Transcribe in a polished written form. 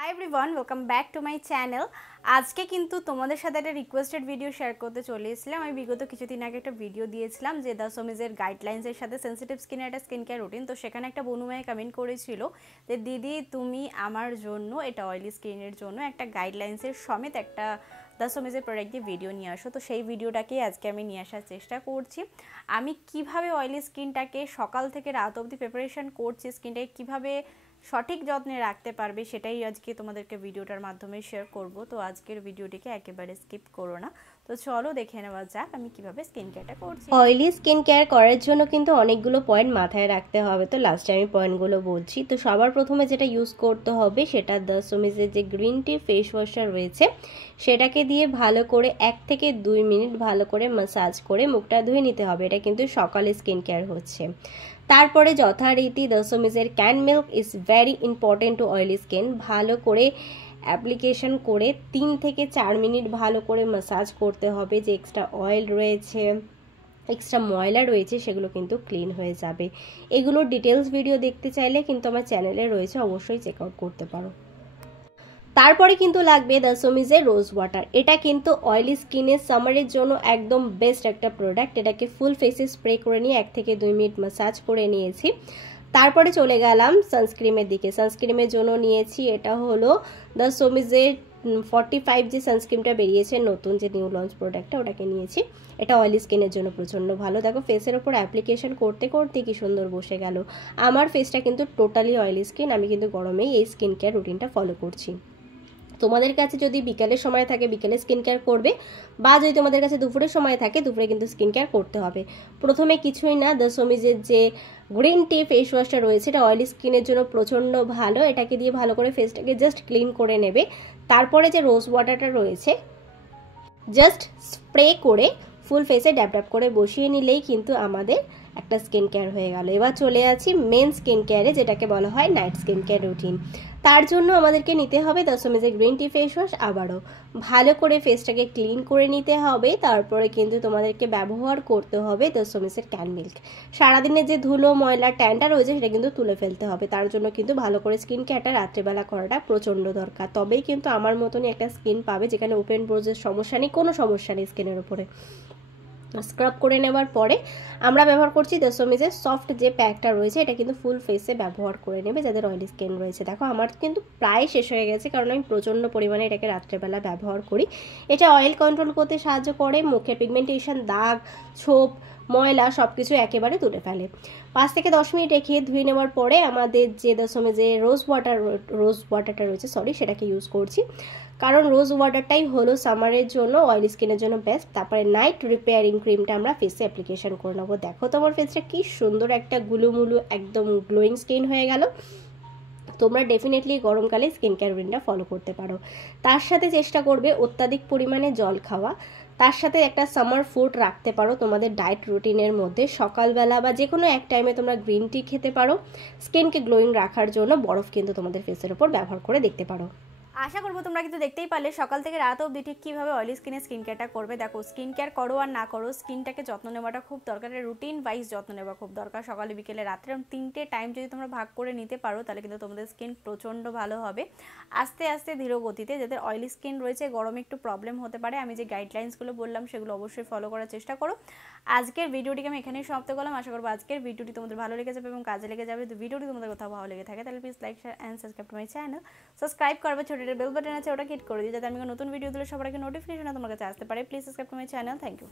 Hi everyone, welcome back to my channel. আজকে কিন্তু তোমাদের সাথে একটা রিকোয়েস্টেড ভিডিও শেয়ার করতে চলে এসেছিলাম। আমি বিগত কিছুদিন আগে একটা ভিডিও দিয়েছিলাম যে দ্য সোমিজের গাইডলাইন্সের সাথে সেন্সিটিভ স্কিনের একটা স্কিন কেয়ার রুটিন। তো সেখানে একটা বনুমায় কমেন্ট করেছিল যে দিদি তুমি আমার জন্য এটা অয়েলি স্কিনের জন্য একটা গাইডলাইন্সের সমেত একটা দ্য সোমিজের প্রোডাক্ট দিয়ে ভিডিও নিয়ে আসো। তো সেই ভিডিওটাকেই আজকে আমি নিয়ে আসার চেষ্টা করছি। আমি কিভাবে অয়েলি স্কিনটাকে সকাল থেকে রাত অবধি প্রিপারেশন করছি, স্কিনটাকে কীভাবে সঠিক যত্নে রাখতে পারবে সেটাই আজকে তোমাদেরকে ভিডিওটার মাধ্যমে শেয়ার করব। তো আজকের ভিডিওটিকে একেবারে স্কিপ করো না। তো চলো দেখে নেওয়া যাক আমি কিভাবে স্কিন কেয়ারটা করছি। অয়েলি স্কিন কেয়ার করার জন্য কিন্তু অনেকগুলো পয়েন্ট মাথায় রাখতে হবে। তো লাস্টে আমি পয়েন্টগুলো বলছি। তো সবার প্রথমে যেটা ইউজ করতে হবে সেটা দ্য সোমিজের যে গ্রিন টি ফেস ওয়াশটা রয়েছে সেটাকে দিয়ে ভালো করে 1 থেকে 2 মিনিট ভালো করে ম্যাসাজ করে মুখটা ধুয়ে নিতে হবে। এটা কিন্তু সকালে স্কিন কেয়ার হচ্ছে। তারপরে যথারীতি দ্য সোমিজের camel milk is very important to oily skin. ভালো করে অ্যাপ্লিকেশন করে 3 থেকে 4 মিনিট ভালো করে ম্যাসাজ করতে হবে। যে এক্সট্রা অয়েল রয়েছে, এক্সট্রা ময়লা রয়েছে সেগুলো কিন্তু ক্লিন হয়ে যাবে। এগুলোর ডিটেলস ভিডিও দেখতে চাইলে কিন্তু আমার চ্যানেলে রয়েছে, অবশ্যই চেক আউট করতে পারো। তারপরে কিন্তু লাগবে দ্য সোমিজের রোজ ওয়াটার। এটা কিন্তু অয়েলি স্কিনের সামারের জন্য একদম বেস্ট একটা প্রোডাক্ট। এটাকে ফুল ফেসে স্প্রে করে নিয়ে 1 থেকে 2 মিনিট ম্যাসাজ করে নিয়েছি। তারপরে চলে গেলাম সানস্ক্রিমের দিকে। সানস্ক্রিমের জন্য নিয়েছি এটা হলো দ্য সোমিজের 45 যে সানস্ক্রিমটা বেরিয়েছে নতুন, যে নিউ লঞ্চ প্রোডাক্টটা, ওটাকে নিয়েছি। এটা অয়েলি স্কিনের জন্য প্রচণ্ড ভালো। দেখো ফেসের ওপর অ্যাপ্লিকেশন করতে করতে কি সুন্দর বসে গেল। আমার ফেসটা কিন্তু টোটালি অয়েলি স্কিন। আমি কিন্তু গরমেই এই স্কিন কেয়ার রুটিনটা ফলো করছি। তোমাদের কাছে যদি বিকালের সময় থাকে বিকেলে স্কিন কেয়ার করবে, বা যদি তোমাদের কাছে দুপুরের সময় থাকে দুপুরে কিন্তু স্কিন কেয়ার করতে হবে। প্রথমে কিছুই না, দ্য সোমিজের যে গ্রিন টি ফেস ওয়াশটা রয়েছে এটা অয়েলি স্কিনের জন্য প্রচণ্ড ভালো। এটাকে দিয়ে ভালো করে ফেসটাকে জাস্ট ক্লিন করে নেবে। তারপরে যে রোজ ওয়াটারটা রয়েছে জাস্ট স্প্রে করে ফুল ফেসে ড্যাপ ড্যাপ করে বসিয়ে নিলেই কিন্তু আমাদের একটা স্কিন কেয়ার হয়ে গেল। এবার চলে আছি মেন স্কিন কেয়ারে, যেটাকে বলা হয় নাইট স্কিন কেয়ার রুটিন। তার জন্য আমাদেরকে নিতে হবে দ্য সোমিজের গ্রিন টি ফেস ওয়াশ। আবারও ভালো করে ফেসটাকে ক্লিন করে নিতে হবে। তারপরে কিন্তু তোমাদেরকে ব্যবহার করতে হবে দ্য সোমিজের ক্যান মিল্ক। সারাদিনের যে ধুলো ময়লা ট্যানটা রয়েছে সেটা কিন্তু তুলে ফেলতে হবে। তার জন্য কিন্তু ভালো করে স্কিন কেয়ারটা রাত্রেবেলা করাটা প্রচণ্ড দরকার। তবেই কিন্তু আমার মতনই একটা স্কিন পাবে যেখানে ওপেন পোরসের সমস্যা নেই, কোনো সমস্যা নেই স্কিনের উপরে। স্ক্রাব করে নেওয়ার পরে আমরা ব্যবহার করছি দ্য সোমিজের সফট যে প্যাকটা রয়েছে। এটা কিন্তু ফুল ফেসে ব্যবহার করে নেবে যাদের অয়েলি স্কিন রয়েছে। দেখো আমার কিন্তু প্রায় শেষ হয়ে গেছে, কারণ আমি প্রচণ্ড পরিমাণে এটাকে রাত্রেবেলা ব্যবহার করি। এটা অয়েল কন্ট্রোল করতে সাহায্য করে, মুখের পিগমেন্টেশন, দাগ, ছোপ, ময়লা সব কিছু একেবারে তুলে ফেলে। 5 থেকে 10 মিনিট রেখে ধুয়ে নেওয়ার পরে আমাদের যে দ্য সোমিজের রোজ ওয়াটারটা রয়েছে সেটাকে ইউজ করছি, কারণ রোজ ওয়াটারটাই হলো সামারের জন্য অয়েলি স্কিনের জন্য বেস্ট। তারপরে নাইট রিপেয়ারিং ক্রিমটা আমরা ফেসে অ্যাপ্লিকেশন করে নেবো। দেখো তোমার ফেসটা কি সুন্দর একটা গুলুমুলু একদম গ্লোয়িং স্কিন হয়ে গেল। তোমরা ডেফিনেটলি গরমকালে স্কিন কেয়ার রুটিনটা ফলো করতে পারো। তার সাথে চেষ্টা করবে অত্যাধিক পরিমাণে জল খাওয়া। তার সাথে একটা সামার ফুড রাখতে পারো তোমাদের ডায়েট রুটিনের মধ্যে। সকালবেলা বা যে কোনো এক টাইমে তোমরা গ্রিন টি খেতে পারো। স্কিনকে গ্লোয়িং রাখার জন্য বরফ কিন্তু তোমাদের ফেসের ওপর ব্যবহার করে দেখতে পারো। আশা করবো তোমরা কিন্তু দেখতেই পারলে সকাল থেকে রাত অবধি ঠিক কীভাবে অয়েলি স্কিনের স্কিন কেয়ারটা করবে। দেখো স্কিন কেয়ার করো আর না করো, স্কিনটাকে যত্ন নেওয়াটা খুব দরকার। রুটিন ওয়াইজ যত্ন নেওয়া খুব দরকার। সকালে বিকেলে রাত্রে 3টে টাইম যদি তোমরা ভাগ করে নিতে পারো তাহলে কিন্তু তোমাদের স্কিন প্রচণ্ড ভালো হবে। আস্তে আস্তে ধীর গতিতে, যাদের অয়েলি স্কিন রয়েছে গরমে একটু প্রবলেম হতে পারে, আমি যে গাইডলাইন্সগুলো বললাম সেগুলো অবশ্যই ফলো করার চেষ্টা করো। আজকের ভিডিওটিকে আমি এখানেই সমাপ্ত করলাম। আশা করবো আজকের ভিডিওটি তোমাদের ভালো লেগে যাবে এবং কাজে লেগে যাবে। তো ভিডিওটি তোমাদের কোথাও ভালো লেগে থাকে তাহলে please like, share and subscribe to my channel. Subscribe করবে, ছোটো বেল বাটন আছে ওটা ক্লিক করে দিই যাতে আমি নতুন ভিডিও দিলে সবার আগে নোটিফিকেশন তোমার কাছে আসতে পারে। Please subscribe to my channel. Thank you.